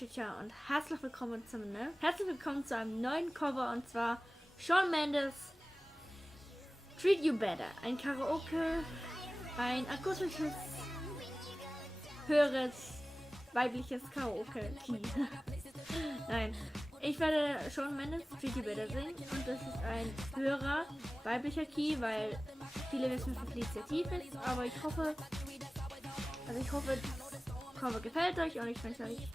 Chicha und herzlich willkommen zu einem neuen Cover, und zwar Shawn Mendes Treat You Better. Ein Karaoke, ein akustisches, höheres, weibliches Karaoke. Nein, ich werde Shawn Mendes Treat You Better singen, und das ist ein höherer, weiblicher Key, weil viele wissen, dass das Lied sehr tief ist, aber ich hoffe, das Cover gefällt euch, und ich wünsche euch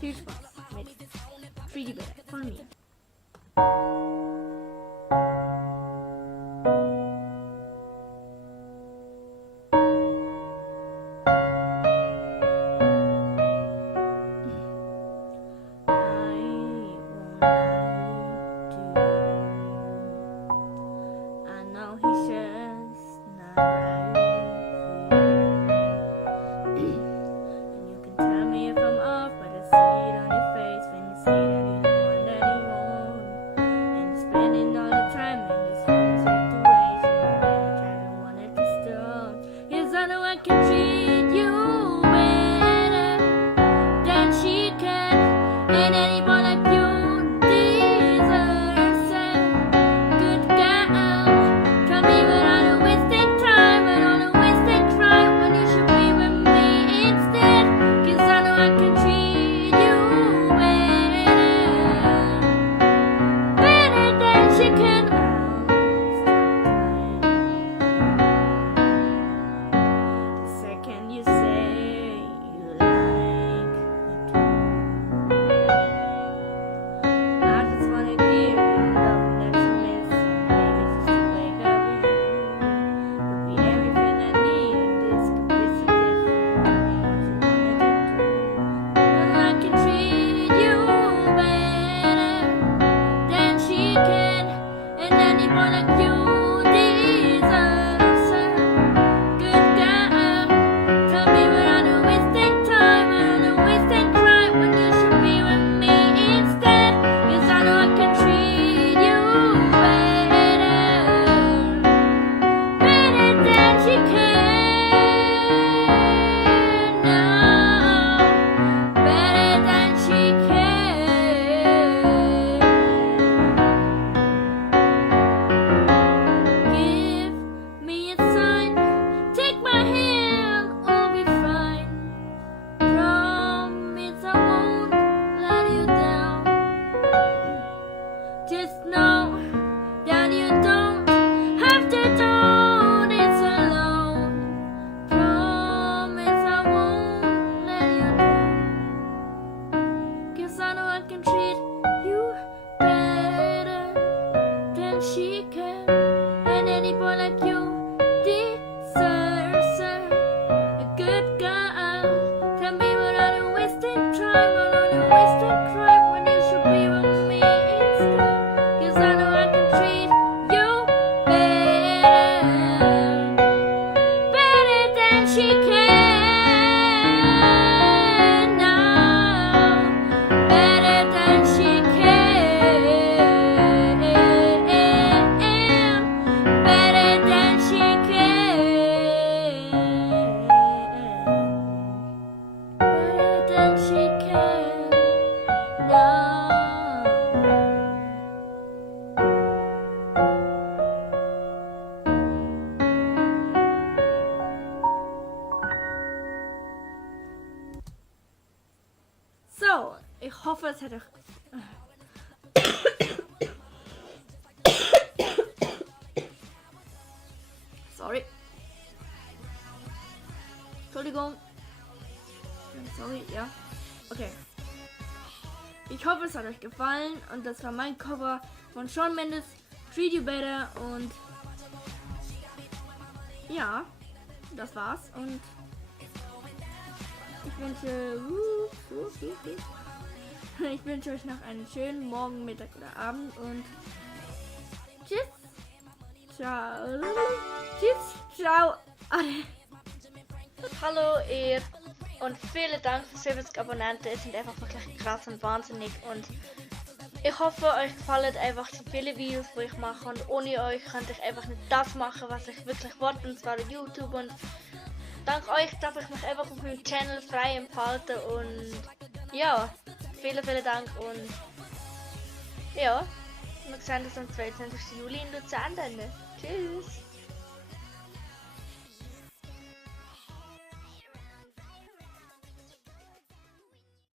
viel Spaß mit Treat You Better von mir. So, ich hoffe, es hat euch... Sorry. Entschuldigung. Sorry, ja. Okay. Ich hoffe, es hat euch gefallen, und das war mein Cover von Shawn Mendes Treat You Better, und ja, das war's, und ich wünsche euch noch einen schönen Morgen, Mittag oder Abend, und tschüss. Ciao. Tschüss. Ciao. Hallo ihr, und vielen Dank für 70 Abonnenten. Es sind einfach wirklich krass und wahnsinnig, und ich hoffe, euch gefallen einfach so viele Videos, die ich mache, und ohne euch könnte ich einfach nicht das machen, was ich wirklich wollte, und zwar YouTube, und dank euch darf ich mich einfach auf meinem Channel frei entfalten, und Ja, vielen Dank und ja, wir sehen uns am 22. Juli in Luzern dann. Tschüss!